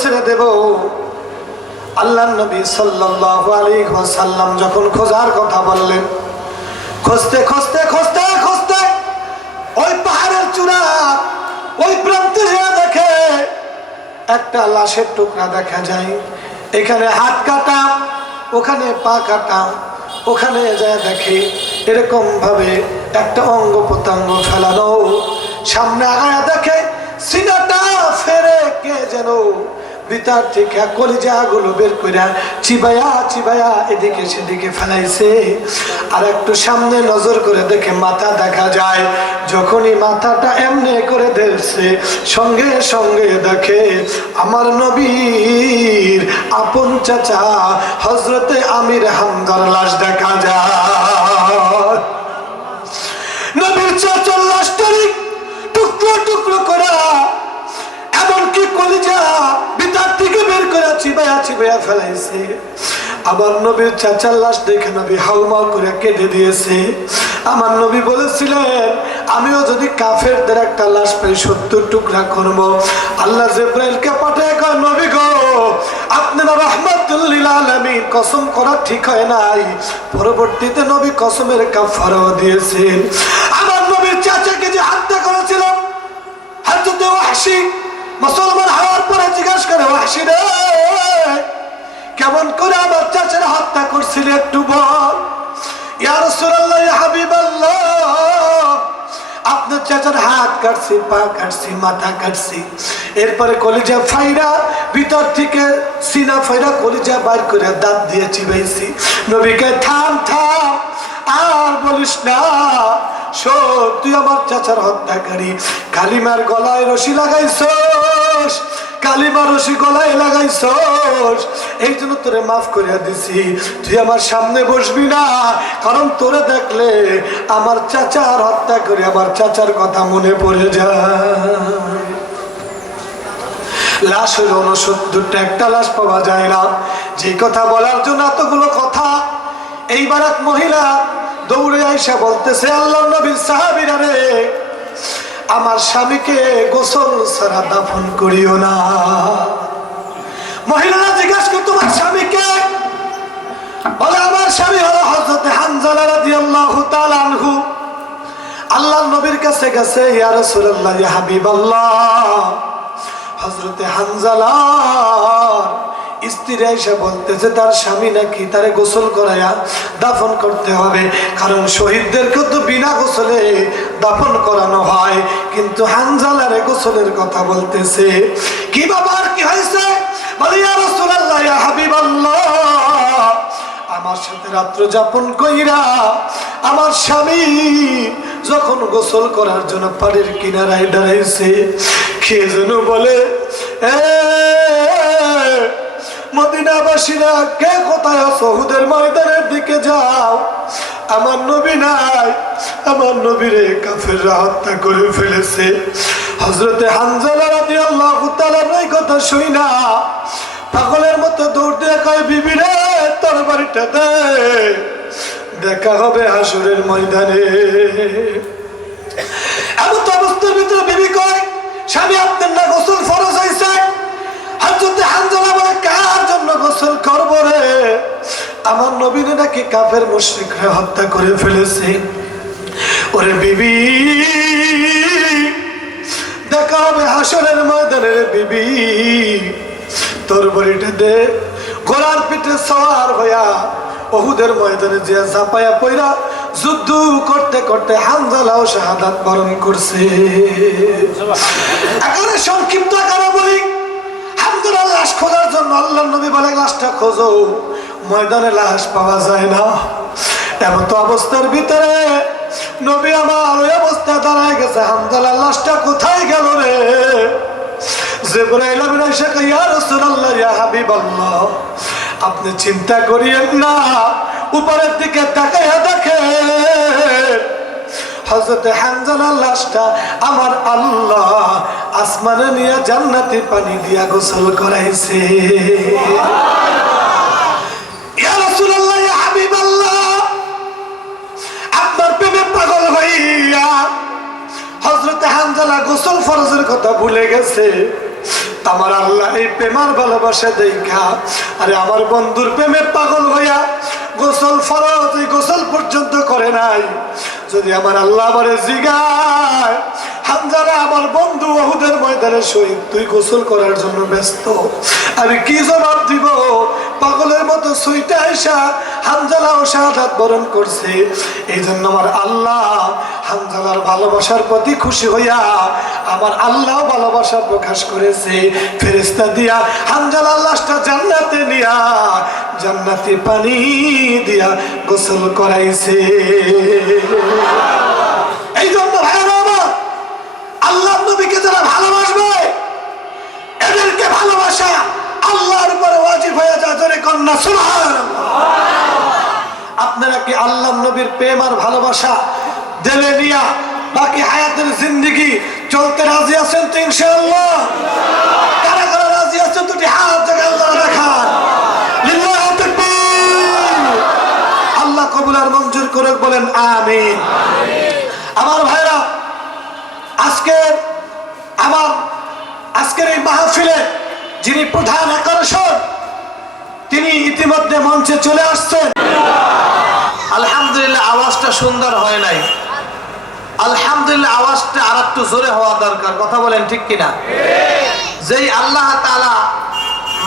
ছেড়ে দেব। আল্লাহর নবী সাল্লাল্লাহু আলাইহি ওয়াসাল্লাম যখন খোঁজার কথা বললেন, খুঁজতে খুঁজতে খুঁজতে খুঁজতে ওই পাহাড়ের চূড়া ওই প্রান্তে যেয়ে দেখে একটা লাশের টুকরা দেখা যায়। এখানে হাত কাটা, ওখানে পা কাটা, ওখানে যায় দেখে এরকম ভাবে একটা অঙ্গ প্রত্যঙ্গ ফেলানো। সামনে আগায় দেখে সিনাটা ফেরে কে যেন ভিতর থেকে কলিজা গুলো বের করে চিবায়া চিবায়া এদিকে সেদিকে ফেলাইছে। আর একটু সামনে নজর করে দেখে মাথা দেখা যায়। যখনই মাথাটা এমনি করে ধরছে, সঙ্গে সঙ্গে দেখে আমার নবীর আপন চাচা হযরতে আমির হামজার লাশ দেখা যায়। নবীর চাচার লাশটারি টুকরো টুকরো করা, এমনকি কলিজা ভিতর থেকে বের করে চিবায়া চিবায়া ফেলাইছে। আমার নবীর চাচার লাশ দেখে নবী হাউমাউ করে কেটে দিয়েছে। আমার নবী বলেছিলেন, আমিও যদি কাফেরদের একটা লাশ পাই 70 টুকরা করবো। আল্লাহ জিবরাইলকে পাঠিয়ে কয়, নবী গো, আপনারা রাহমাতুল লিল আলামিন, কসম করা ঠিক হয় নাই। পরবর্তীতে নবী কসমের কাফারাও দিয়েছেন। আমার নবীর চাচাকে যে হত্যা করেছিল হযরত ওয়াহশী মুসলমান হওয়ার পরে জিজ্ঞাসা করে, ওয়াহশী রে, কেমন করে আমার চাচার হত্যা করছিল একটু বল। ইয়া রাসূলুল্লাহ, ইয়া হাবিবাল্লাহ, আপনার চাচার হাত কাটছি, পা কাটছি, মাথা কাটছি, এরপরে কলিজা ফাইরা ভিতর থেকে সিনা ফাইরা কলিজা বাইর করে দাঁত দিয়ে চিবাইছি। নবীকে থাম থাম, আর বলিস না, শোন, তুই আমার চাচার হত্যাকারী। কালিমার গলায় রশি লাগাইছস, কালিমার রশি গলায় লাগাইছস, এই জন্য তোরে মাফ করে দিছি। তুই আমার সামনে বসবি না, কারণ তোরে দেখলে আমার চাচার হত্যা করে আমার চাচার কথা মনে পড়ে যায়। লাশ হইল 69টা, একটা লাশ পাওয়া যায় না। যে কথা বলার জন্য এতগুলো কথা, এইবার এক মহিলা দৌড়ে আইসা বলতেছে, আল্লাহর নবীর সাহাবীরা রে, আমার স্বামীকে গোসল ছাড়া দাফন করিও না। মহিলারা জিজ্ঞাসা করে, তোমার স্বামীকে? বলে, আমার স্বামী হলো হযরতে হানজালা রাদিয়াল্লাহু তাআলা আনহু। আল্লাহর নবীর কাছে গেছে, ইয়া রাসূলুল্লাহ, ইয়া হাবিবাল্লাহ, হযরতে হানজালা স্ত্রী এসে বলতেছে তার স্বামী নাকি তারে গোসল করায়া দাফন করতে হবে, কারণ শহীদদেরকে তো বিনা গোসলে দাফন করানো হয়। কিন্তু হানজালারে গোসলের কথা বলতেছে। কি বাবার কি হয়েছে? বলে, ইয়া রাসূলুল্লাহ, ইয়া হাবিবাল্লাহ, আমার সাথে রাত্র যাপন কইরা আমার স্বামী যখন গোসল করার জন্য পানির কিনারায় দাঁড়াইছে, কে যেন বলে, মদিনাবাসীরা কে কোথায় আছো? উহুদের ময়দানের দিকে যাও, আমার নবী নাই, আমার নবীরে কাফেররা হত্যা করে ফেলেছে। হযরতে হানজালা রাদিয়াল্লাহু তাআলা এই কথা শুইনা পাগলের মতো দৌড় দিয়ে কয়, বিবি রে, তরবারিটা দে, দেখা হবে হাসরের ময়দানে। এমন তো অবস্থার ভিতরে বিবি কয়, স্বামী আপনার না গোসল ফরজ হয়েছে? হযরতে হানজালা বলে, কার জন্য গোসল করব রে? আমার নবীরে নাকি কাফের মুশরিকরা হত্যা করে ফেলেছে। ওরে বিবি, দেখা হবে হাসরের ময়দানে রে বিবি, তরবারিটা দে। ঘোড়ার পিঠে সওয়ার হইয়া উহুদের ময়দানে যে ঝাঁপায়া পইরা যুদ্ধ করতে করতে হানজালাও শাহাদাত বরণ করছে। এখানে সংক্ষিপ্ত আকারে বলি, হানজালার লাশ খোঁজার জন্য আল্লাহর নবী বলে, লাশটা খোঁজো, ময়দানে লাশ পাওয়া যায় না। এমন তো অবস্থার ভিতরে নবী আমার ওই অবস্থায় দাঁড়ায় গেছে, হানজালার লাশটা কোথায় গেল রে? জিবরাইল আমিন এসে কয়, ইয়া রাসূলুল্লাহ, ইয়া হাবিবাল্লাহ, আপনি চিন্তা করিয়েন না, উপরের দিকে তাকায়া দেখেন, হযরতে হানজালার লাশটা আমার আল্লাহ আসমানে নিয়ে জান্নাতি পানি দিয়া গোসল করাইছে। ইয়া রাসূলুল্লাহ, ইয়া হাবিবাল্লাহ, আপনার প্রেমে পাগল হইয়া হযরতে হানজালা গোসল ফরজের কথা ভুলে গেছে। আমার আল্লাহ এই প্রেমার ভালোবাসা দেখা আরে আমার বন্ধুর প্রেমে পাগল হইয়া গোসল ফরজ এই গোসল পর্যন্ত করে নাই। যদি আমার আল্লাহ আমারে জিগায় হামজারা আমার বন্ধু উহুদের ময়দানে শহীদ, তুই গোসল করার জন্য ব্যস্ত, আমি কি জবাব দিব? পাগলের মতো সুইটা আইসা হামজালাও শাহাদাত বরণ করছে। এই জন্য আমার আল্লাহ হামজালার ভালোবাসার প্রতি খুশি হইয়া আমার আল্লাহ ভালোবাসা প্রকাশ করেছে। ফেরেশতা দিয়া হামজালার লাশটা জান্নাতে নিয়া জান্নাতি পানি দিয়া গোসল করাইছে। এই জন্য ভাইরা আমার, আল্লাহর নবীকে যারা ভালোবাসবে এদেরকে ভালোবাসা আল্লাহর উপরে ওয়াজিব হয়ে যায়। জোরে কন্যা সুবহানাল্লাহ। আপনারা কি আল্লাহর নবীর প্রেম আর ভালোবাসা দিলে নিয়া বাকি হায়াতের জিন্দেগি চলতে রাজি আছেন তো ইনশাআল্লাহ? কারা কারা রাজি আছেন দুটি হাত জায়গায় আল্লাহ রাখান। লিল্লাহি তাকবীর। আল্লাহ কবুল আর মঞ্জুর করে বলেন আমিন। আমার ভাইরা, আজকের এই মাহফিলে যিনি প্রধান আকর্ষণ তিনি ইতিমধ্যে মঞ্চে চলে আসছেন। আলহামদুলিল্লাহ, আওয়াজটা সুন্দর হয় নাই। আলহামদুলিল্লাহ, আওয়াজটা আর একটু জোরে হওয়া দরকার। কথা বলেন ঠিক কিনা? যেই আল্লাহ তাআলা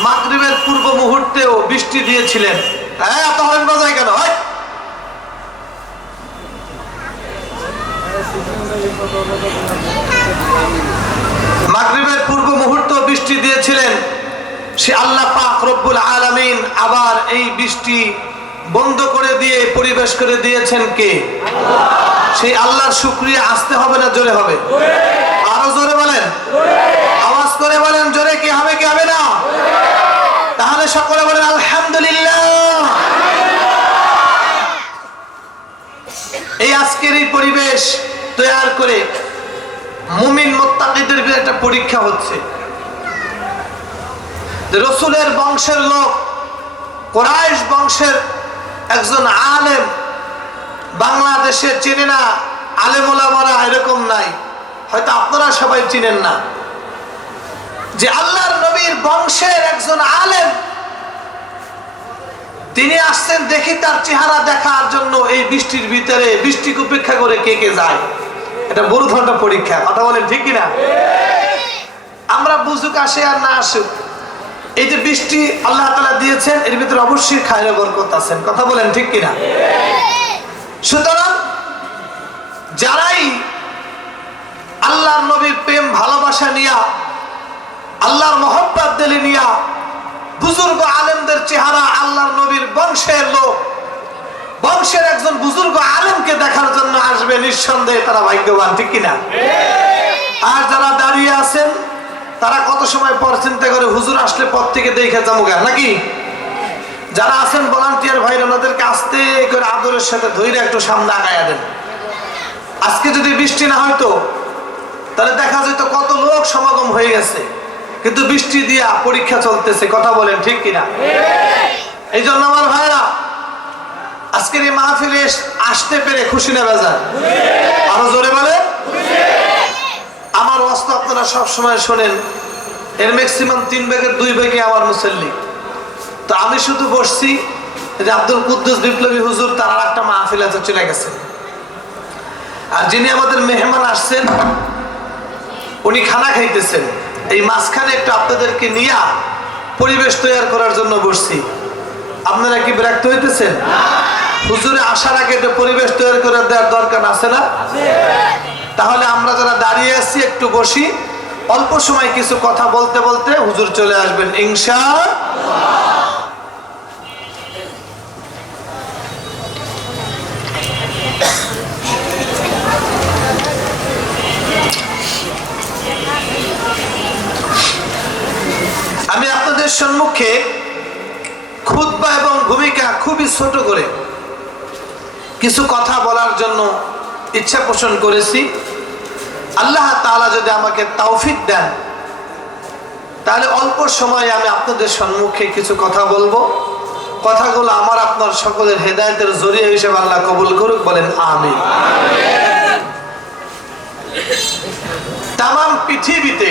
মাগরিবের পূর্ব মুহূর্তেও বৃষ্টি দিয়েছিলেন, হ্যাঁ এত হরেন বাজায় কেন? মাগরিবের পূর্ব মুহূর্তে বৃষ্টি দিয়েছিলেন সে আল্লাহ পাক রব্বুল আলামিন। আবার এই বৃষ্টি বন্ধ করে দিয়ে পরিবেশ করে দিয়েছেন কে? সেই আল্লাহর শুকরিয়া আসতে হবে না জোরে হবে? আরো জোরে বলেন, আওয়াজ করে বলেন, জোরে কি হবে কি হবে না? তাহলে সকলে বলেন আলহামদুলিল্লাহ। এই আজকের এই পরিবেশ তৈরি করে মুমিন মুত্তাকিদের ভিতরে একটা পরীক্ষা হচ্ছে। রাসূলের বংশের লোক, কুরাইশ বংশের একজন আলেম, বাংলাদেশে চিনে না আলেম ওলামারা এরকম নাই, হয়তো আপনারা সবাই চিনেন না, যে আল্লাহর নবীর বংশের একজন আলেম তিনি আসছেন। দেখি তার চেহারা দেখার জন্য এই বৃষ্টির ভিতরে বৃষ্টিকে উপেক্ষা করে কে কে যায়। এটা বড় ধরনের পরীক্ষা। কথা বলেন ঠিক কিনা? আমরা বুঝুক আসে আর না আসুক, এই যে বৃষ্টি আল্লাহ তাআলা দিয়েছেন এর ভিতরে অবশ্যই খায়র বরকত আছেন। কথা বলেন ঠিক কিনা? সুতরাং যারাই আল্লাহর নবীর প্রেম ভালোবাসা নিয়া, আল্লাহর মহব্বত দিলে নিয়া বুজুর্গ আলেমদের চেহারা, আল্লাহর নবীর বংশের লোক, বংশের একজন বুজুর্গ আলেমকে দেখার জন্য আসবে, নিঃসন্দেহে তারা ভাগ্যবান। ঠিক কিনা? আর যারা দাঁড়িয়ে আছেন তারা কত সময় পর চিন্তা করে হুজুর আসলে পর থেকে দেখে যাবো নাকি? যারা আছেন ভলান্টিয়ার ভাইরা, ওনাদেরকে আস্তে করে আদরের সাথে ধৈর্য একটু সামনে আগায়া দেন। আজকে যদি বৃষ্টি না হয়তো তাহলে দেখা যেত কত লোক সমাগম হয়ে গেছে, কিন্তু বৃষ্টি দিয়া পরীক্ষা চলতেছে। কথা বলেন ঠিক কিনা? এই জন্য আমার ভাইরা আজকের এই মাহফিলে আসতে পেরে খুশি না বেজার? আরো জোরে বলে। আমার ওয়াজ তো আপনারা সবসময় শোনেন, এর ম্যাক্সিমাম 3 ভাগের 2 ভাগে আমার মুসল্লি। তো আমি শুধু বসছি, যে আব্দুল কুদ্দুস বিপ্লবী হুজুর তার আর একটা মাহফিল আছে, চলে গেছে। আর যিনি আমাদের মেহমান আসছেন উনি খানা খাইতেছেন। এই মাঝখানে একটু আপনাদেরকে নিয়ে পরিবেশ তৈরি করার জন্য বসছি। আপনারা কি বিরক্ত হইতেছেন? হুজুরে আসার আগে একটা পরিবেশ তৈরি করে দেওয়ার দরকার আছে না? তাহলে আমরা যারা দাঁড়িয়ে আছি একটু বসি, অল্প সময় কিছু কথা বলতে বলতে হুজুর চলে আসবেন ইনশাআল্লাহ। আমি আপনাদের সম্মুখে খুতবা এবং ভূমিকা খুবই ছোট করে কিছু কথা বলার জন্য ইচ্ছা পোষণ করেছি। আল্লাহ তাআলা যদি আমাকে তৌফিক দেন তাহলে অল্প সময়ে আমি আপনাদের সম্মুখে কিছু কথা বলবো। কথাগুলো আমার আপনার সকলের হেদায়েতের জরিয়া হিসেবে আল্লাহ কবুল করুক। বলেন আমিন। তামাম পৃথিবীতে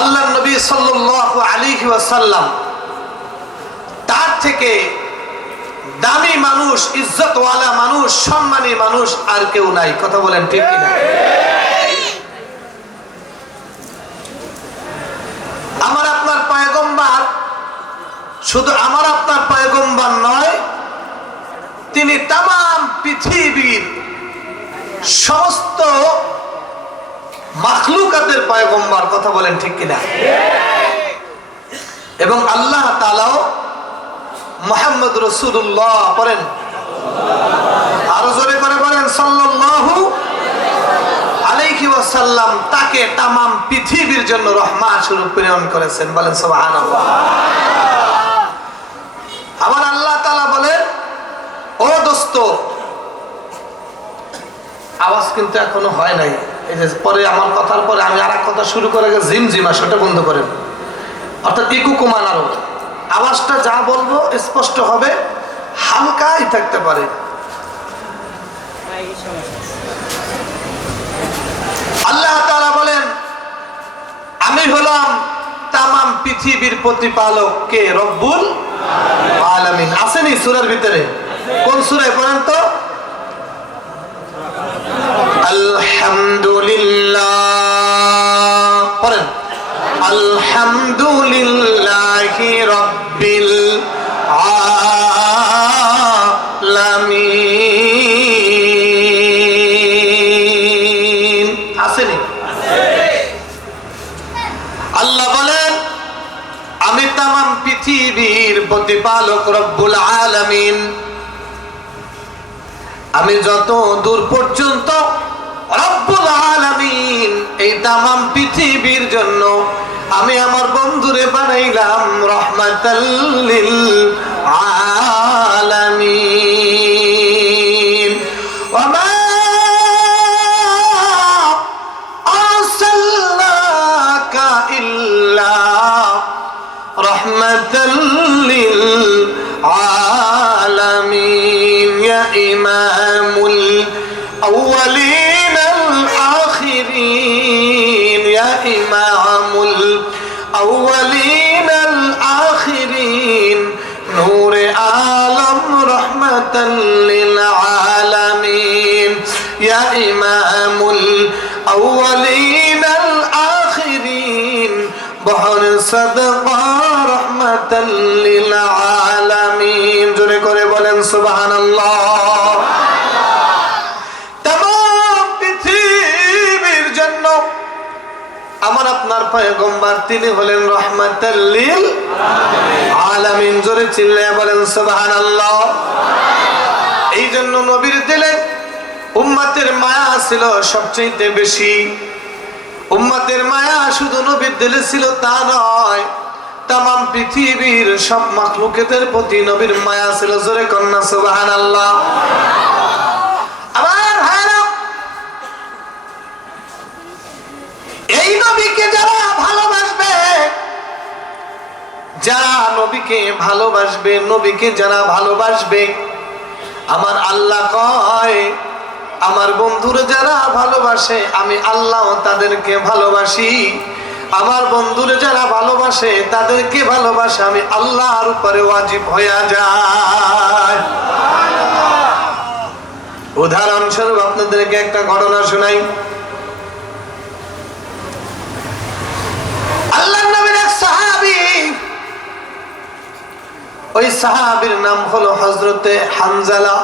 আল্লাহ নবী সাল্লাল্লাহু আলাইহি ওয়াসাল্লাম তার থেকে দামি মানুষ, ইজ্জতওয়ালা মানুষ, সম্মানী মানুষ আর কেউ নাই। কথা বলেন ঠিক কিনা? আমার আপনার পয়গম্বর শুধু আমার আপনার পয়গম্বর নয়, তিনি তামাম পৃথিবীর সমস্ত মাখলুকাতের পয়গম্বর। কথা বলেন ঠিক কিনা? এবং আল্লাহ তাআলাও মুহাম্মদ রাসূলুল্লাহ বলেন, আরো জোরে করে বলেন সাল্লাল্লাহু আলাইহি ওয়াসাল্লাম, তাকে তামাম পৃথিবীর জন্য রহমত স্বরূপ প্রেরণ করেছেন। বলেন সুবহানাল্লাহ। আবার আল্লাহ তাআলা বলেন, ও দোস্ত, আওয়াজ কিন্তু এখনো হয় নাই, এই যে পরে আমার কথার পরে আমি আর এক কথা শুরু করে ঝিমঝিমা, সেটা বন্ধ করেন, অর্থাৎ ইকু কমান। আরো আওয়াজটা যা বলবো স্পষ্ট হবে, হালকাই থাকতে পারে। আল্লাহ তাআলা বলেন, আমি হলাম তামাম পৃথিবীর প্রতিপালক কে? রব্বুল আলামিন। আসেনি সূরার ভিতরে? কোন সূরায় পড়েন তো? আলহামদুলিল্লাহ পড়েন, আলহামদুলিল্লাহি রাব্বিল আলামিন। আসেনি? আল্লাহ বলেন, আমি তামাম পৃথিবীর প্রতিপালক রব্বুল আলামিন। আমি যত দূর পর্যন্ত রব্বুল আলামিন এই তামাম পৃথিবীর জন্য আমি আমার বন্ধুরে বানাইলাম রাহমাতাল লিল আলামিন। ওয়া মা আরসালনাকা ইল্লা রাহমাতাল লিল আলামিন। ইয়া ইমামুল আউয়ালিন আল আখিরিন, ইয়া ইমামুল আউয়ালিন আল আখিরিন, নূরে আলম রাহমাতাল লিল আলামিন। ইয়া ইমামুল আউয়ালিন আল আখিরিন, বহর সাদকা রাহমাতাল লিল আলামিন। জোরে করে বলেন সুবহানাল্লাহ। তামাম পৃথিবীর জন্য আমার আপনার পয়গম্বর, তিনি হলেন রাহমাতাল লিল আলামিন। জোরে চিল্লায়া বলেন সুবহানাল্লাহ। এই জন্য নবীর দিলে উম্মতের মায়া ছিল সবচেয়ে বেশি। উম্মতের মায়া শুধু নবীর দিলে ছিল তা নয়, তামাম পৃথিবীর সব মাখলুকাতের প্রতি নবীর মায়া ছিল। জোরে কন্যা সুবহানাল্লাহ। আমার ভাইরা, এই নবীকে যারা ভালোবাসবে, যারা নবীকে ভালোবাসবে, নবীকে যারা ভালোবাসবে, আমার আল্লাহ কয়, আমার বন্ধুরা যারা ভালোবাসে আমি আল্লাহ তাদেরকে ভালোবাসি। আমার বন্ধুরা যারা ভালোবাসে তাদেরকে ভালোবাসে আমি আল্লাহর উপরে ওয়াজিব হয়ে যায়। উদাহরণস্বরূপ আপনাদেরকে একটা ঘটনা শোনাই। আল্লাহর নবীর এক সাহাবী, ওই সাহাবীর নাম হলো হযরতে হানজালা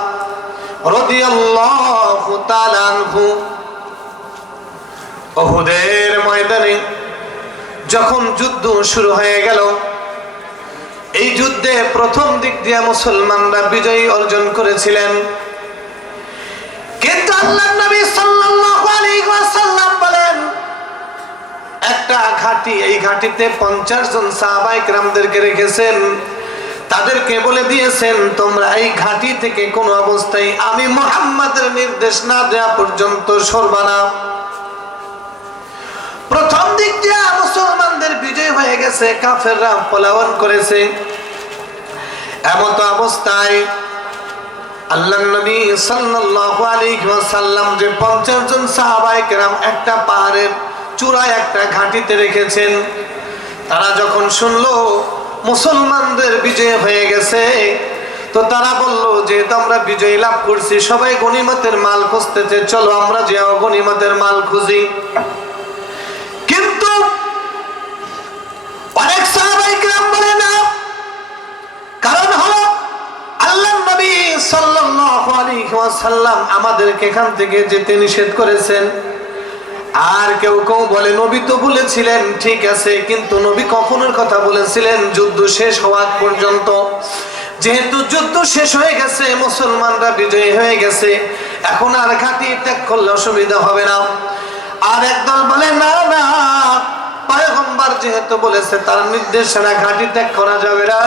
রাদিয়াল্লাহু তাআলা আনহু। উহুদের ময়দানে যখন যুদ্ধ শুরু হয়ে গেল, এই যুদ্ধে প্রথম দিক দিয়ে মুসলমানরা বিজয় অর্জন করেছিলেন, কিন্তু আল্লাহর নবী সাল্লাল্লাহু আলাইহি ওয়াসাল্লাম বলেন, একটা ঘাঁটি, এই ঘাঁটিতে 50 জন সাহাবায়ে কেরামদেরকে রেখেছেন। তাদেরকে বলে দিয়েছেন, তোমরা এই ঘাঁটি থেকে কোন অবস্থায় আমি মুহাম্মাদের নির্দেশ না দেওয়া পর্যন্ত সরবা না। প্রথম দিক দিয়ে মুসলমানদের বিজয় হয়ে গেছে, কাফেররা পলায়ন করেছে। এমত অবস্থায় আল্লাহর নবী সাল্লাল্লাহু আলাইহি ওয়াসাল্লাম যে 50 জন সাহাবায়ে কেরাম একটা পাহাড়ের চূড়ায় একটা ঘাঁটিতে রেখেছেন। তারা যখন শুনলো মুসলমানদের বিজয় হয়ে গেছে, তো তারা বলল যে আমরা বিজয় লাভ করছি, সবাই গনিমতের মাল খুঁজতেছে, চলো আমরা যাও গনিমতের মাল খুঁজি। কিন্তু অনেক সাহাবায়ে কেরাম বলে না, কারণ হলো আল্লাহর নবী সাল্লাল্লাহু আলাইহি ওয়াসাল্লাম আমাদেরকে এখান থেকে যেতে নিষেধ করেছেন। আর কেউ কেউ বলে নবী তো বলেছিলেন ঠিক আছে, কিন্তু নবী কখনোর কথা বলেছিলেন যুদ্ধ শেষ হওয়া পর্যন্ত। যেহেতু যুদ্ধ শেষ হয়ে গেছে, মুসলমানরা বিজয়ী হয়ে গেছে, এখন আর ঘাঁটি ত্যাগ করলে অসুবিধা হবে না। আর একদল বলে না না, পয়গম্বর যেহেতু বলেছে তার নির্দেশ ছাড়া ঘাঁটি ত্যাগ করা যাবে না,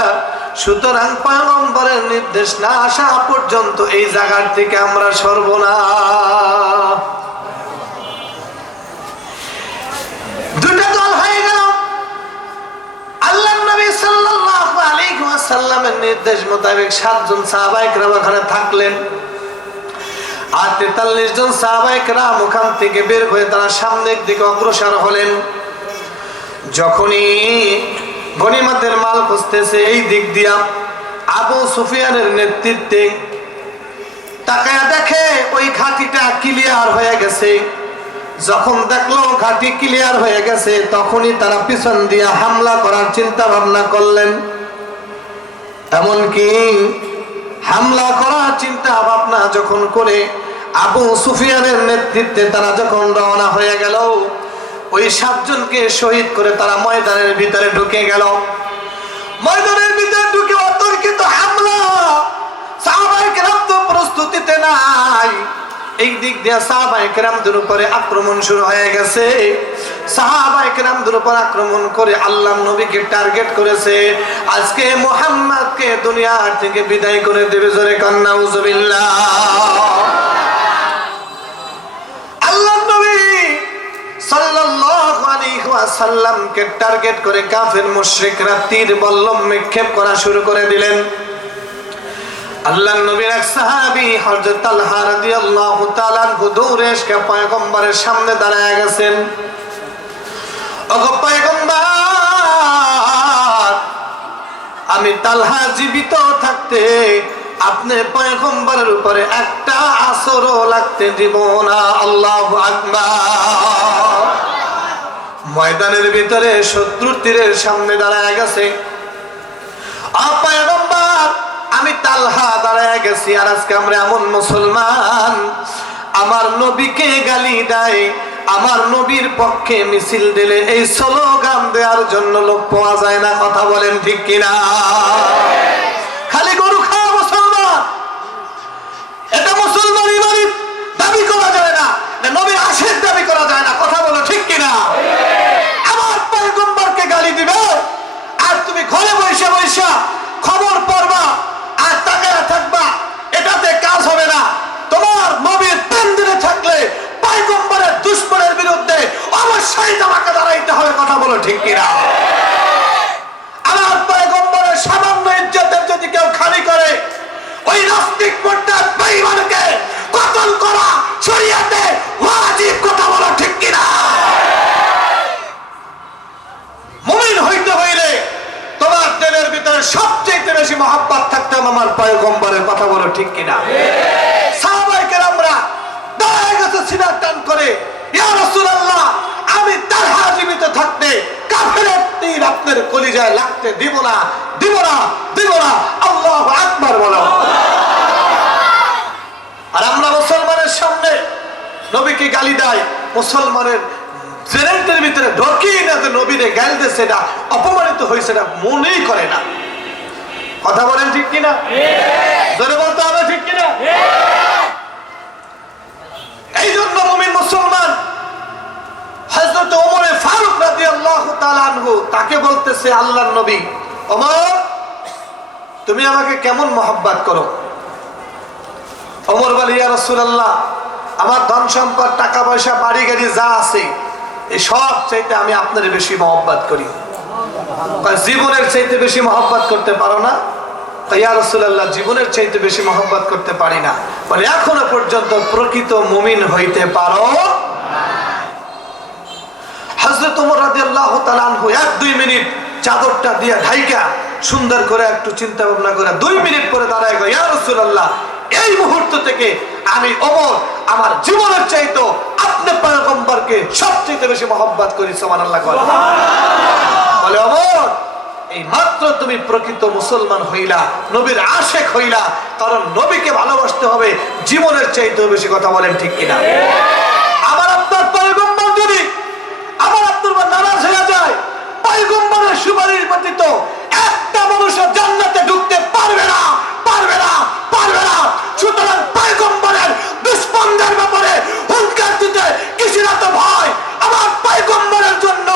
সুতরাং পয়গম্বরের নির্দেশ না আসা পর্যন্ত এই জায়গার থেকে আমরা সরব না। দুটো দল হয়ে গেল। আল্লাহর নবী সাল্লাল্লাহু আলাইহি ওয়াসাল্লামের নির্দেশ মোতাবেক 7 জন সাহাবায়ে কেরাম ওখানে থাকলেন, আর 43 জন সাহাবায়ে কেরাম ওখান থেকে বের হয়ে তারা সামনের দিকে অগ্রসর হলেন। যখনই গনিমতের মাল খুঁজতেছে এই দিক দিয়া আবু সুফিয়ানের নেতৃত্বে, তাকায়া দেখে ওই ঘাঁটিটা ক্লিয়ার হয়ে গেছে। যখন দেখলো ঘাঁটি ক্লিয়ার হয়ে গেছে, তখনই তারা পিছন দিয়ে হামলা করার চিন্তা ভাবনা করলেন। এমনকি হামলা করার চিন্তা ভাবনা যখন করে আবু সুফিয়ানের নেতৃত্বে তারা যখন রওনা হয়ে গেল, ওই 7 জনকে শহীদ করে তারা ময়দানের ভিতরে ঢুকে গেল। ময়দানের ভিতরে ঢুকে অতর্কিত হামলা, সাহাবায়ে কেরাম তো প্রস্তুতিতে নাই। এই দিক দিয়ে সাহাবায়ে কেরামদের উপরে আক্রমণ শুরু হয়ে গেছে। সাহাবায়ে কেরামদের উপর আক্রমণ করে আল্লাহর নবীকে টার্গেট করেছে, আজকে মুহাম্মদকে দুনিয়া থেকে বিদায় করে দেবে। জোরে কান নাউজুবিল্লাহ। আল্লাহর নবী সাল্লাল্লাহু আলাইহি ওয়াসাল্লামকে টার্গেট করে কাফের মুশরিকরা তীর বল্লম নিক্ষেপ করা শুরু করে দিলেন। আল্লাহর নবীর এক সাহাবী হযরত তালহা রাদিয়াল্লাহু তাআলা আনহু দৌড়ে এসে পয়গম্বরের সামনে দাঁড়ায় গেছেন। ওগো পয়গম্বর, আমি তালহা জীবিত থাকতে আপনি পয়গম্বরের উপরে একটা আসরও লাগতে দিব না। আল্লাহু আকবার। ময়দানের ভিতরে শত্রুর তীরের সামনে দাঁড়ায় গেছে। পয়গম্বর, আমি তালহা দাঁড়ায় গেছি, আর আজকে আমরা এমন মুসলমান আমার নবীকে গালি দেয়, আমার নবীর পক্ষে মিছিল দিলে এই স্লোগান দেওয়ার জন্য লোক পাওয়া যায় না। কথা বলেন ঠিক কিনা? খালি গরু খাওয়া মুসলমান, এটা মুসলমান ইমানি দাবি করা যায় না, নবীর আশীর্বাদ দাবি করা যায় না। কথা বলো ঠিক কিনা? আমার পয়গম্বরকে গালি দিবে আর তুমি ঘরে বসে বসে খবর পড়বা আর তাকায়া থাকবা, এটাতে কাজ হবে না। তোমার নবীর প্রেম দিনে থাকলে পয়গম্বরের দুশমনের বিরুদ্ধে অবশ্যই তোমাকে দাঁড়াইতে হবে। কথা বলো ঠিক কিনা? আমার পয়গম্বরের সামান্য ইজ্জতের যদি কেউ খালি করে, ওই নাস্তিক মুরতাদ বেঈমানকে কতল করা শরীয়তে ওয়াজিব। কথা বলো ঠিক কিনা? মুমিন হইতে হইলে তোমার দিলের ভিতরে সবচেয়ে বেশি মহব্বত থাকতে হবে আমার পয়গম্বরের। কথা বলো ঠিক কিনা? সাহাবায়ে কেরামরা দাঁড়ায় গেছে সিনা টান করে, ইয়া রাসূলুল্লাহ, আমি তালহা জীবিত থাকতে কাফেরের তীর আপনার কলিজায় লাগতে দিব না, দিব না, দিব না। আল্লাহু আকবার বলো। আর আমরা মুসলমানের সামনে নবীকে গালি দেয়, মুসলমানের জেনেটের ভিতরে ঢোকেই না যে নবীরে গালি দিয়েছে, এটা অপমানিত হয়েছে, এটা মনেই করে না। কথা বলেন ঠিক কিনা? জোরে বলতে হবে ঠিক কিনা? এই জন্য মুমিন মুসলমান হযরত ওমর ফারুক রাদিয়াল্লাহু তাআলা আনহু তাকে বলতেছে, আল্লাহর নবী, ওমর তুমি আমাকে কেমন মহব্বত করো? ওমর বলে, ইয়া রাসূলুল্লাহ, আমার ধন সম্পদ, টাকা পয়সা, বাড়ি গাড়ি যা আছে এই সব চাইতে আমি আপনার বেশি মহব্বত করি। জীবনের চাইতে বেশি মহব্বত করতে পারো না? ইয়া রাসূলুল্লাহ, জীবনের চাইতে বেশি মহব্বত করতে পারি না। বলে, এখনো পর্যন্ত প্রকৃত মুমিন হইতে পারো। হযরত ওমর রাদিয়াল্লাহু তাআলা আনহু 1-2 মিনিট চাদরটা দিয়ে ঢাইকা সুন্দর করে একটু চিন্তা ভাবনা করে 2 মিনিট পরে দাঁড়ায় গো, ইয়া রাসূলুল্লাহ, এই মুহূর্ত থেকে আমি ওমর আমার জীবনের চাইতো আপনি পয়গম্বরকে সবচেয়ে বেশি মহব্বত করি। সুবহানাল্লাহ। বলে ওমর, এই মাত্র তুমি প্রকৃত মুসলমান হইলা, নবীর আশেক হইলা, কারণ নবীকে ভালোবাসতে হবে জীবনের চাইতে বেশি। কথা বলেন ঠিক কিনা? আবার আপনার পয়গম্বর যদি আবার আপনার নারাজ হয়ে যায়, পয়গম্বরের সুপারিশ ব্যতীত একটা মানুষের জান্নাতে ঢুকতে পারবে না, পারবে না, পারবে না। সুতরাং পয়গম্বরের দুশমনদের ব্যাপারে হুঙ্কার দিতে কিসের এত ভয়? আমার পয়গম্বরের জন্য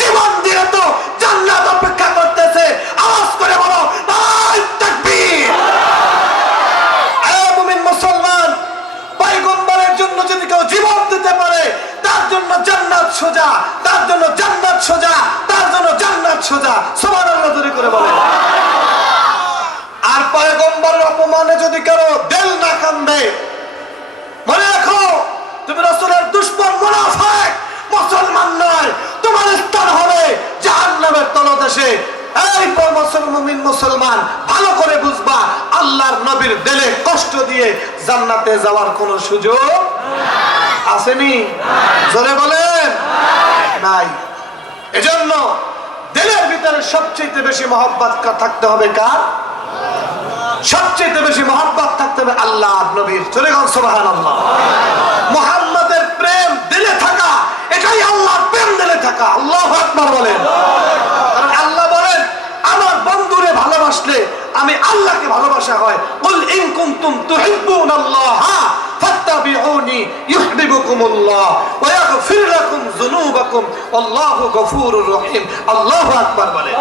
জীবন দিয়ে তো জান্নাত অপেক্ষা করতেছে। আওয়াজ করে বলো নারায়ে তাকবীর। মুমিন মুসলমান, পয়গম্বরের জন্য যদি কেউ জীবন দিতে পারে, তার জন্য জান্নাত সোজা, তার জন্য জান্নাত সোজা, তার জন্য জান্নাত সোজা। সুবহানাল্লাহ জোরে করে বলে। আর পয়গম্বরের অপমানে যদি কারো দিল না কান্দে, মনে রাখো তুমি রাসূলের দুশমন, মুনাফিক, মুসলমান নয়। তোমার স্থান হবে জাহান্নামের তলদেশে। এই মুমিন মুসলমান, ভালো করে বুঝবা, আল্লাহর নবীর দিলে কষ্ট দিয়ে জান্নাতে যাওয়ার কোন সুযোগ আসেনি। জোরে বলেন নাই। এজন্য দিলের ভিতরে সবচেয়ে বেশি মহব্বত থাকতে হবে কার? সবচেয়ে বেশি মহব্বত থাকতে হবে আল্লাহর নবীর। চলে গেল সুবহানাল্লাহ। মুহাম্মাদের প্রেম দিলে থাকা, এটাই আল্লাহর প্রেম দিলে থাকা। আল্লাহু আকবার বলেন। কারণ আল্লাহ বলেন, আমার বন্ধুরে ভালোবাসলে আমি আল্লাহকে ভালোবাসা হয়। কুল ইন কুনতুম তুহিব্বুনাল্লাহা ফাত্তাবিউনি ইউহিব্বুকুমুল্লাহ ওয়া ইয়াগফির লাকুম যুনুবাকুম আল্লাহু গফুরুর রহিম। আল্লাহু আকবার বলেন।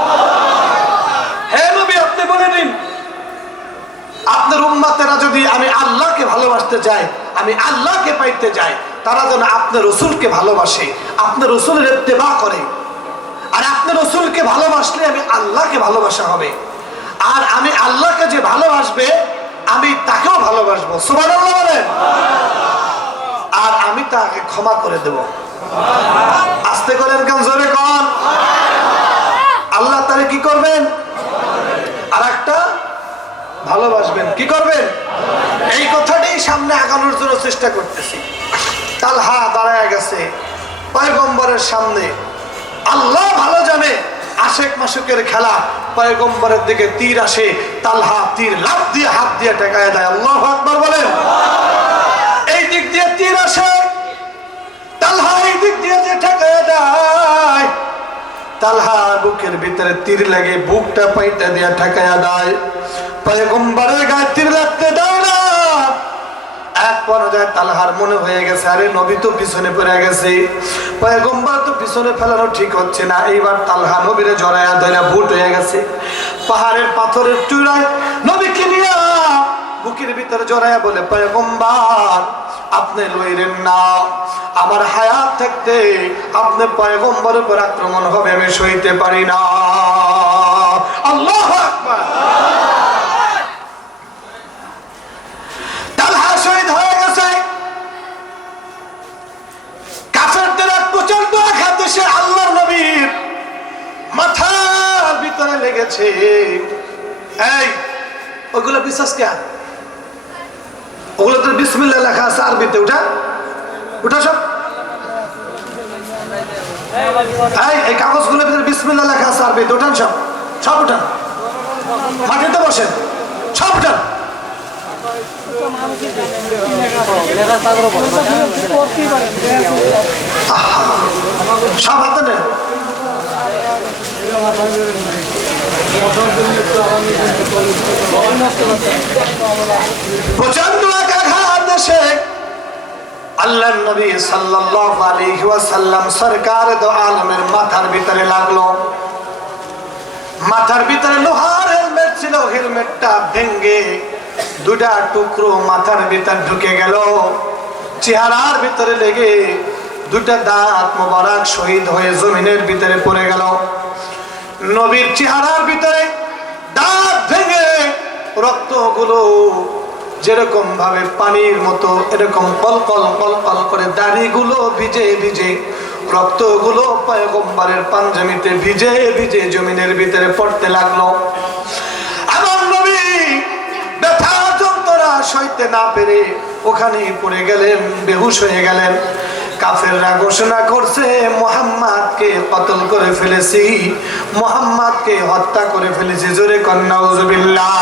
হে নবী, আপনি বলে দিন, আপনার উম্মতেরা যদি আমি আল্লাহকে ভালোবাসতে চাই, আমি আল্লাহকে পাইতে চাই, তারা যেন আপনার রাসূলকে ভালোবাসে, আপনার রাসূলের ইত্তেবা করে। আর আপনার রাসূলকে ভালোবাসলে আমি আল্লাহকে ভালোবাসা হবে। আর আমি আল্লাহকে যে ভালোবাসবে, আমি তাকেও ভালোবাসবো। সুবহানাল্লাহ বলেন। আর আমি তাকে ক্ষমা করে দেব। আস্তে করেন, কান জোরে কন। আল্লাহ তারে কি করবেন? আর একটা ভালোবাসবেন। কি করবেন? এই কথাটাই সামনে আগানোর জন্য চেষ্টা করতেছি। তালহা দাঁড়ায় গেছে পয়গম্বরের সামনে। আল্লাহ ভালো জানে আশেক মাসুকের খেলা। পয়গম্বরের দিকে তীর আসে, তালহা তীর লাফ দিয়ে হাত দিয়ে ঠেকায় দেয়। আল্লাহু আকবার বলেন। এই দিক দিয়ে তীর আসে, তালহা এই দিক দিয়ে যে ঠেকায় দেয়, তালহা বুকের ভিতরে তীর লাগে, বুকটা পাইটা দিয়ে ঠেকায়া দেয়। পয়গম্বরের গায়ে তীর লাগতে দেয় না। এক পর্যায়ে তালহার মনে হয়ে গেছে, আরে নবী তো পিছনে পড়ে গেছে, পয়গম্বর তো পিছনে ফেলানো ঠিক হচ্ছে না। এইবার তালহা নবীরে জড়ায়া ধরে ভুট হয়ে গেছে। পাহাড়ের পাথরের চূড়ায় নবীকে নিয়ে বুকের ভিতরে জড়ায়া বলে, পয়গম্বর আপনি লইলেন না, আমার হায়াত থাকতে আপনি পয়গম্বরের উপর আক্রমণ হবে আমি সইতে পারি না। আল্লাহু আকবার। তালহা শহীদ হয়ে গেছে। কাফেরদের এক প্রচন্ড আঘাত এসে আল্লাহর নবীর মাথার ভিতরে লেগেছে। এই ওগুলো বিশ্বাস কে? ওগুলো তো বিসমিল্লাহ লেখা আছে আরবিতে। উঠা উঠা সব। এই কাগজগুলোর ভিতরে বিসমিল্লাহ লেখা আছে আরবিতে। উঠান সব, সব উঠান। মাটিতে বসেন, সব উঠান। সব হাতে নেন। প্রচন্ড আঘাত এসে আল্লাহর নবী সাল্লাল্লাহু আলাইহি ওয়াসাল্লাম সরকার দো আলমের মাথার ভিতরে লাগলো। মাথার ভিতরে লোহার হেলমেট ছিল, হেলমেটটা ভেঙে দুটা টুকরো মাথার ভিতর ঢুকে গেল। চেহারার ভিতরে লেগে দুটা দাঁত মোবারক শহীদ হয়ে জমিনের ভিতরে পড়ে গেল। নবীর চেহারার ভিতরে দাঁত ভেঙে রক্তগুলো যেরকম ভাবে পানির মতো এরকম কলকল কলকল করে দাড়িগুলো ভিজে ভিজে রক্তগুলো পয়গম্বরের পাঞ্জাবিতে ভিজে ভিজে জমিনের ভিতরে পড়তে লাগলো। আমার নবী ব্যথা যন্ত্রণা সইতে না পেরে ওখানে পড়ে গেলেন, বেহুশ হয়ে গেলেন। কাফেররা ঘোষণা করছে মুহাম্মাদকে কতল করে ফেলেছি, মুহাম্মাদকে হত্যা করে ফেলেছি। জোরে কন্যা নাউজুবিল্লাহ।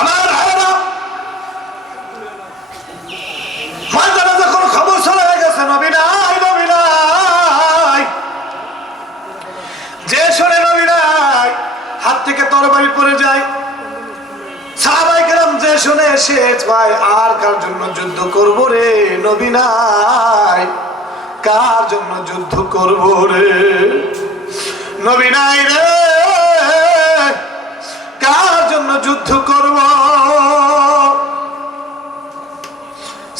আমার ভাইরা, ময়দানে যখন খবর চলে গেছে নবী নাই, নবী নাই, যে শোনে নবী নাই হাত থেকে তরবারি পড়ে যায়। সাহাবায়ে কেরাম যে শুনে এসে ভাই আর কার জন্য যুদ্ধ করব রে, নবী নাই কার জন্য যুদ্ধ করব রে, নবী নাই রে কার জন্য যুদ্ধ করব।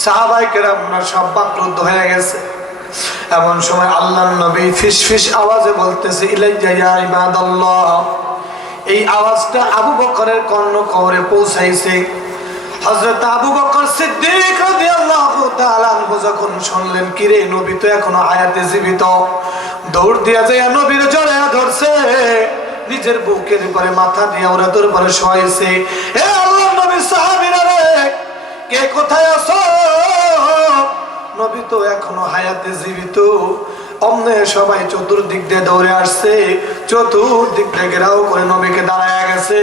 সাহাবায়ে কেরামরা সব বাকরুদ্ধ হয়ে গেছে। এমন সময় আল্লাহর নবী ফিসফিস আওয়াজে বলতেছে ইলাইয়া ইয়া ইবাদাল্লাহ। এই আওয়াজটা আবু বকরের কর্ণকুহরে পৌঁছাইছে। হযরত আবু বকর সিদ্দিক রাদিয়াল্লাহু তাআলা আনহু যখন শুনলেন কিরে নবী তো এখনো হায়াতে জীবিত, দৌড় দিয়া যায় নবীর জড়ায়া ধরছে, নিজের বুকের উপরে মাথা দিয়ে ওরা তোর উপরে শোয়াইছে। হে আল্লাহর নবী, সাহাবীরা রে কে কোথায় আছো? নবী তো এখনো হায়াতে জীবিত। অমনে সবাই চতুর্দিক দিয়ে দৌড়ে আসছে, চতুর্দিক দিয়ে ঘেরাও করে নবীকে দাঁড়ায় গেছে।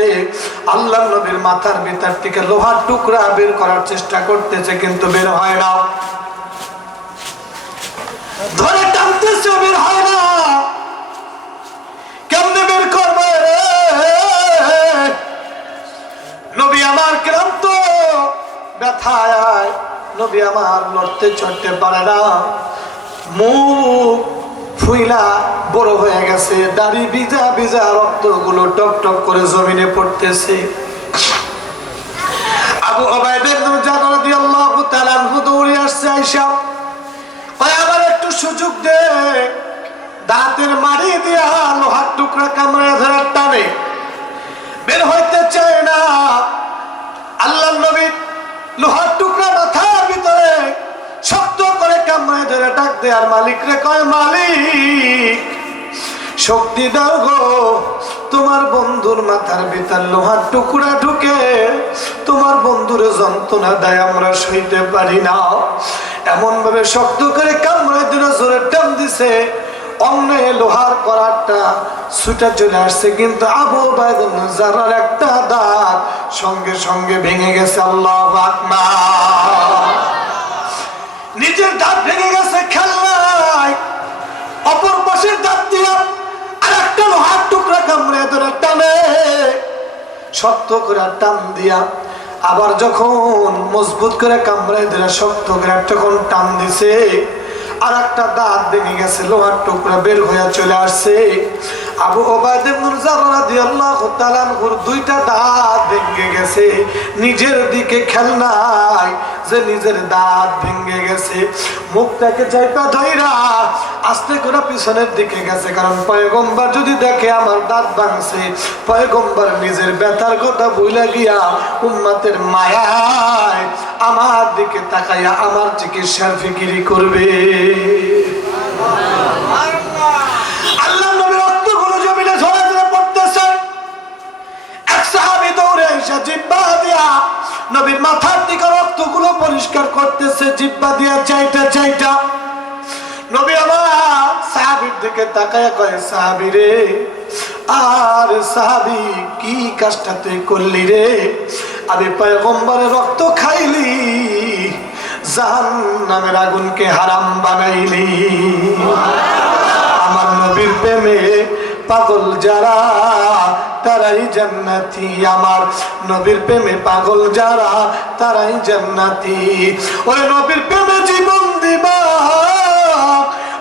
আল্লাহ নবীর মাথার ভিতর থেকে লোহার টুকরা বের করার চেষ্টা করতেছে, কিন্তু বের হয় না। ধরে টানতেছে, বের হয় না। কেমনে বের করবে রে? নবী আমার ক্লান্ত, ব্যথায় নবী আমার লড়তে চড়তে পারে না। মুখ ফুইলা বড় হয়ে গেছে, দাড়ি ভিজা ভিজা, রক্তগুলো টক টক করে জমিনে পড়তেছে। আবু উবাইদা ইবনে জাররাহ রাদিয়াল্লাহু তাআলা আনহু দৌড়ে আসছে, আয়েশা কয় আবার একটু সুযোগ দে। দাঁতের মারি দিয়া লোহার টুকরা কামড়ে ধরে টানে, বের হইতে চায় না। আল্লাহর নবী লোহার টুকরা মাথার ভিতরে শক্ত করে কামড়ে ধরে ডাক দেয়, আর মালিক রে কয় মালিক শক্তি দাও গো, তোমার বন্ধুর মাথার ভিতর লোহার টুকরা ঢুকে তোমার বন্ধুরে যন্ত্রণা দেয়, আমরা সইতে পারি না। এমন ভাবে শক্ত করে কামড়ে দিলে জোরে টান দিছে, অন্যে লোহার করারটা ছুটে চলে আসছে, কিন্তু আবু উবাইদা ইবনে জাররার একটা দাঁত সঙ্গে সঙ্গে ভেঙে গেছে। আল্লাহু আকবার। নিজের দাঁত ভেঙে গেছে, খেলনায় অপর পাশের দাঁত দিয়া আর একটা লোহার টুকরা কামড়ে ধরে টানে, শক্ত করে টান দিয়া আবার যখন মজবুত করে কামড়ে ধরে শক্ত করে যখন টান দিছে, আর একটা দাঁত ভেঙে গেছে, লোহার টুকরা বের হয়ে চলে আসছে। আবু উবাইদা ইবনে জাররাহ রাদিয়াল্লাহু তাআলা আনহুর দুইটা দাঁত ভেঙে গেছে। নিজের দিকে খেয়াল নাই যে নিজের দাঁত ভেঙে গেছে। মুখটাকে চাইপা ধইরা আস্তে করে পিছনের দিকে গেছে, কারণ পয়গম্বর যদি দেখে আমার দাঁত ভাঙছে, পয়গম্বর নিজের ব্যথার কথা ভুলে গিয়া উম্মতের মায়ায় আমার দিকে তাকাইয়া আমার চিকিৎসার ফিকিরি করবে। আল্লাহ নবীর রক্তগুলো জমিনে ঝরে ঝরে পড়তেছে। এক সাহাবী দৌড়ে এসে জিহ্বা দিয়া নবীর মাথার দিকে রক্তগুলো পরিষ্কার করতেছে, জিহ্বা দিয়া চাইটা চাইটা। নবী আমার সাহাবীর দিকে তাকায়া কয়, সাহাবী রে, আর সাহাবী কি কাজটা তুই করলি রে? আমি পয়গম্বরের রক্ত খাইলি, জাহান্নামের আগুনকে হারাম বানাইলি। আমার নবীর প্রেমে পাগল যারা তারাই জান্নাতি, আমার নবীর প্রেমে পাগল যারা তারাই জান্নাতি। ওরে নবীর প্রেমে জীবন দিবা,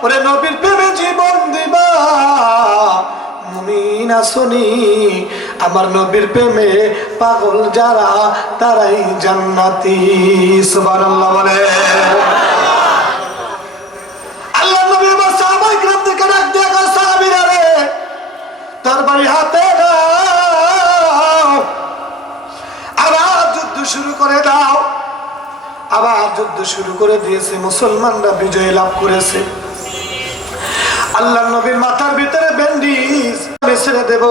ওরে নবীর প্রেমে জীবন দিবা মুমিন আসনি, আমার নবীর প্রেমে পাগল যারা তারাই জান্নাতি। সুবহানাল্লাহ বলে। আল্লাহ নবী আমার সাহাবায়ে কেরাম থেকে ডাক দিয়ে কয়, সাহাবীরা রে শুরু করে দাও। আবার যুদ্ধ শুরু করে দিয়েছে, মুসলমানরা বিজয় লাভ করেছে। আল্লাহ নবীর মাথার ভিতরে ব্যান্ডেজ ছেড়ে দেব।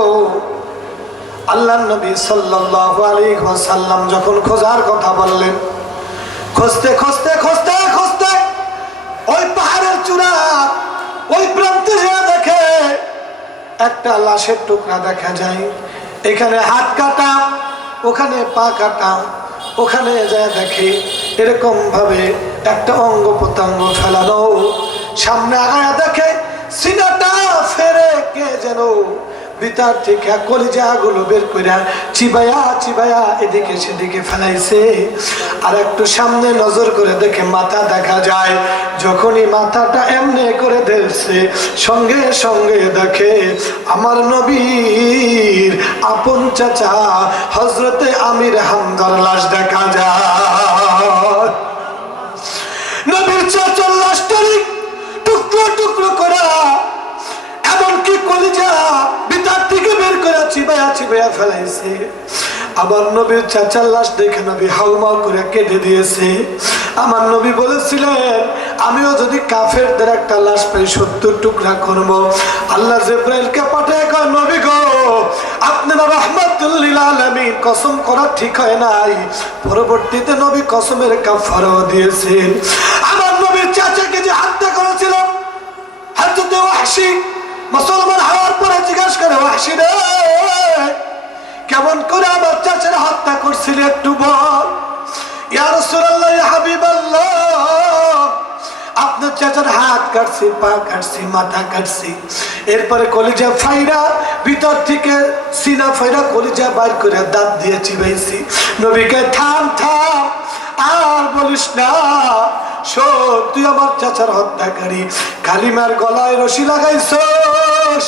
আল্লাহ নবী সাল্লাল্লাহু আলাইহি ওয়াসাল্লাম যখন খোঁজার কথা বললেন, খুঁজতে খুঁজতে খুঁজতে খুঁজতে ওই পাহাড়ের চূড়া ওই প্রান্তে দেখে একটা লাশের টুকরা দেখা যায়। এখানে হাত কাটা, ওখানে পা কাটা, ওখানে যায় দেখে এরকম ভাবে একটা অঙ্গ প্রত্যঙ্গ ফেলানো। সামনে আগায়া দেখে সিনাটা ফেরে কে যেন ভিতর থেকে কলিজা গুলো বের করে চিবায়া চিবায়া এদিকে সেদিকে ফেলাইছে। আর একটু সামনে নজর করে দেখে মাথা দেখা যায়। যখনই মাথাটা এমনি করে ধরছে, সঙ্গে সঙ্গে দেখে আমার নবীর আপন চাচা হযরতে আমির হামজার লাশ দেখা যায়। নবীর চাচার লাশটারি টুকরো টুকরো করা, এমনকি কলিজা ভিতর থেকে বের করে চিবায়া চিবায়া ফেলাইছে। আমার নবীর চাচার লাশ দেখে নবী হাউমাউ করে কেঁদে দিয়েছে। আমার নবী বলেছিলেন, আমিও যদি কাফেরদের একটা লাশ পাই 70 টুকরা করব। আল্লাহ জিবরাইলকে পাঠিয়ে কয়, নবী গো, আপনারা রাহমাতুল লিল আলামিন, কসম করা ঠিক হয় নাই। পরবর্তীতে নবী কসমের কাফারাও দিয়েছেন। আমার নবীর চাচাকে যে হত্যা করেছিল হযরত ওয়াহশী, মুসলমান হওয়ার পরে জিজ্ঞাসা করে, ওয়াহশী রে, কেমন করে আমার চাচার হত্যা করছিল একটু বল। ইয়া রাসূলুল্লাহ, ইয়া হাবিবাল্লাহ, আপনার চাচার হাত কাটছি, পা কাটছি, মাথা কাটছি, এরপরে কলিজা ফাইরা ভিতর থেকে সিনা ফাইরা কলিজা বাইর করে দাঁত দিয়ে চিবাইছি। নবীকে থাম থাম, আর বলিস না, শোন, তুই আমার চাচার হত্যাকারী। কালিমার গলায় রশি লাগাইছস,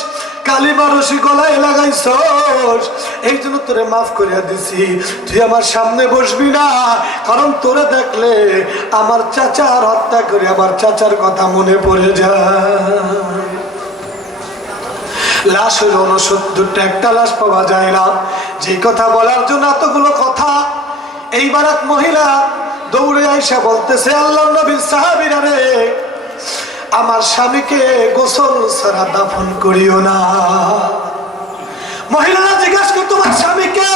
কালিমার রশি গলায় লাগাইছস, এই জন্য তোরে মাফ করে দিছি। তুই আমার সামনে বসবি না, কারণ তোরে দেখলে আমার চাচার হত্যা করে আমার চাচার কথা মনে পড়ে যায়। লাশ হইল 69টা, একটা লাশ পাওয়া যায় না। যে কথা বলার জন্য এতগুলো কথা, এইবার এক মহিলা দৌড়ে আইসা বলতেছে, আল্লাহর নবীর সাহাবীরা রে, আমার স্বামীকে গোসল ছাড়া দাফন করিও না। মহিলারা জিজ্ঞাসা করে, তোমার স্বামীকে?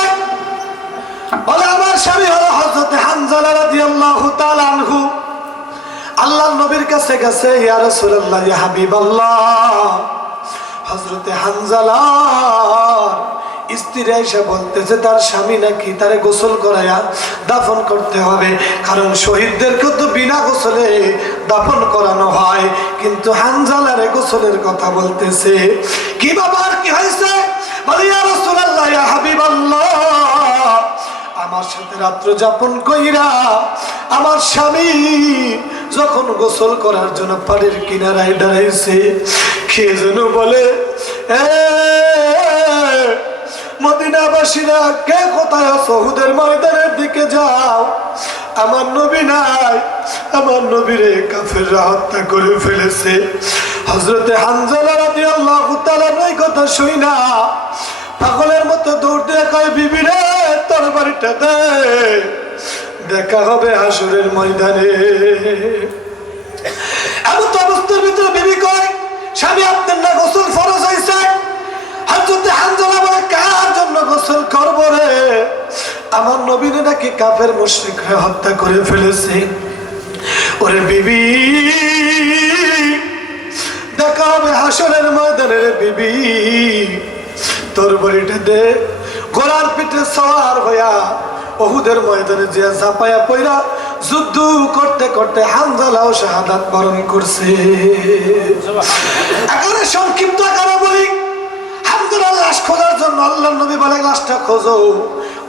বলে, আমার স্বামী হলো হযরত হানজালা রাদিয়াল্লাহু তাআলা আনহু। আল্লাহর নবীর কাছে গেছে, ইয়া রাসূলুল্লাহ, ইয়া হাবিবাল্লাহ, হযরত হানজালা স্ত্রী এসে বলতেছে তার স্বামী নাকি তারে গোসল করাইয়া দাফন করতে হবে, কারণ শহীদদেরকে তো বিনা গোসলে দাফন করানো হয়। কিন্তু হানজালারে গোসলের কথা বলতেছে। কি বাবা, আর কি হয়েছে? বলে, ইয়া রাসূলুল্লাহ, ইয়া হাবিবাল্লাহ, আমার সাথে রাত্র যাপন কইরা আমার স্বামী যখন গোসল করার জন্য পাড়ের কিনারায় দাঁড়াইছে, কে যেন বলে, মদিনাবাসীরা, কে কোথায় আছো? উহুদের ময়দানের দিকে যাও, আমার নবী নাই, আমার নবীরে কাফেররা হত্যা করে ফেলেছে। হযরতে হানজালা রাদিয়াল্লাহু তাআলা এই কথা শুইনা পাগলের মতো দৌড় দিয়ে কয়, বিবি রে, তরবারিটা দে, দেখা হবে হাসরের ময়দানে। এমন তো অবস্থার ভিতরে বিবি কয়, স্বামী আপনার না গোসল ফরজ হয়েছে? হযরতে হানজালা বলে, কার জন্য গোসল করবো রে? আমার নবীরে নাকি কাফের মুশরিকরা হত্যা করে ফেলেছে। ওরে বিবি, দেখা হবে হাসরের ময়দানে রে বিবি, তরবারিটা দে। ঘোড়ার পিঠে সওয়ার হইয়া উহুদের ময়দানে যে ঝাঁপায়া পইরা যুদ্ধ করতে করতে হানজালাও শাহাদাত বরণ করছে। এখানে সংক্ষিপ্ত আকারে বলি, হানজালার লাশ খোঁজার জন্য আল্লাহর নবী বলে, লাশটা খোঁজো,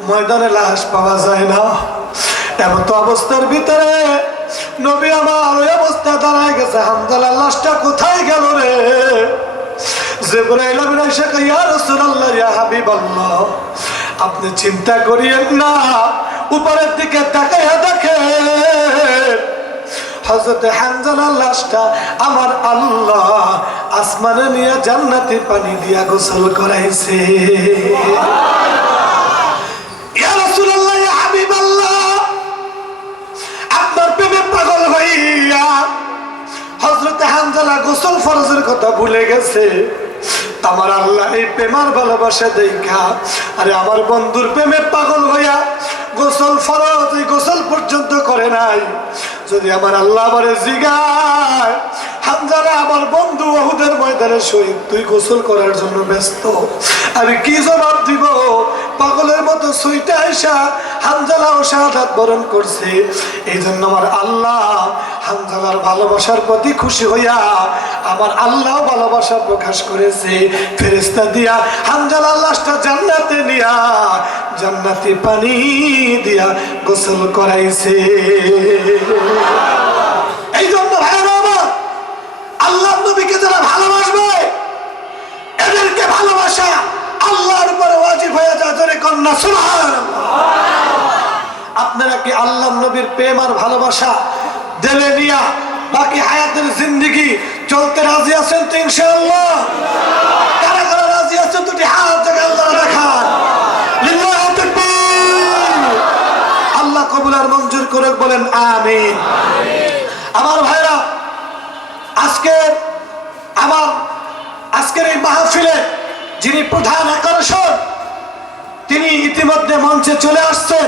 ময়দানে লাশ পাওয়া যায় না। এমন তো অবস্থার ভিতরে নবী আমার ওই অবস্থায় দাঁড়ায় গেছে, হানজালার লাশটা কোথায় গেল রে? জিবরাইল আমিন এসে কয়, ইয়া রাসূলুল্লাহ, ইয়া হাবিবাল্লাহ, আপনি চিন্তা করিয়েন না, উপরের দিকে তাকাইয়া দেখেন হযরত হানজালার লাশটা আমার আল্লাহ আসমানে নিয়ে জান্নাতি পানি দিয়া গোসল করাইছে। ইয়া রাসূলুল্লাহ, ইয়া হাবিবাল্লাহ, কথা ভুলে গেছে। আমার আল্লাহ এই প্রেমার ভালোবাসা দেখা আরে আমার বন্ধুর প্রেমে পাগল হইয়া গোসল ফরজ এই গোসল পর্যন্ত করে নাই। যদি আমার আল্লাহ আমারে জিগায় হামজালা আমার বন্ধু ওহুদের ময়দানে শহীদ, তুই গোসল করার জন্য ব্যস্ত, আমি কি জবাব দিব? পাগলের মতো সুইটা আইসা হামজালাও শাহাদাত বরণ করছে। এই জন্য আমার আল্লাহ হামজালার ভালোবাসার প্রতি খুশি হইয়া আমার আল্লাহ ভালোবাসা প্রকাশ করেছে। ফেরেশতা দিয়া হামজালার লাশটা জান্নাতে নিয়া জান্নাতি পানি দিয়া গোসল করাইছে। এই জন্য ভাইরা আমার, আল্লাহ নবীকে যারা ভালোবাসবে এদেরকে ভালোবাসা আল্লাহর উপরে ওয়াজিব হয়ে যায়। জোরে কন্যা সুবহানাল্লাহ। আপনারা কি আল্লাহ নবীর প্রেম আর ভালোবাসা দিলে নিয়া বাকি হায়াতের জিন্দেগি চলতে রাজি আছেন তো ইনশাআল্লাহ? কারা কারা রাজি আছেন দুটি হাত জায়গায় আল্লাহ রাখান। লিল্লাহি তাকবীর। আল্লাহ কবুল আর মঞ্জুর করে বলেন আমিন। আমার ভাইরা, আজকের এই মাহফিলে যিনি প্রধান আকর্ষণ তিনি ইতিমধ্যে মঞ্চে চলে আসছেন।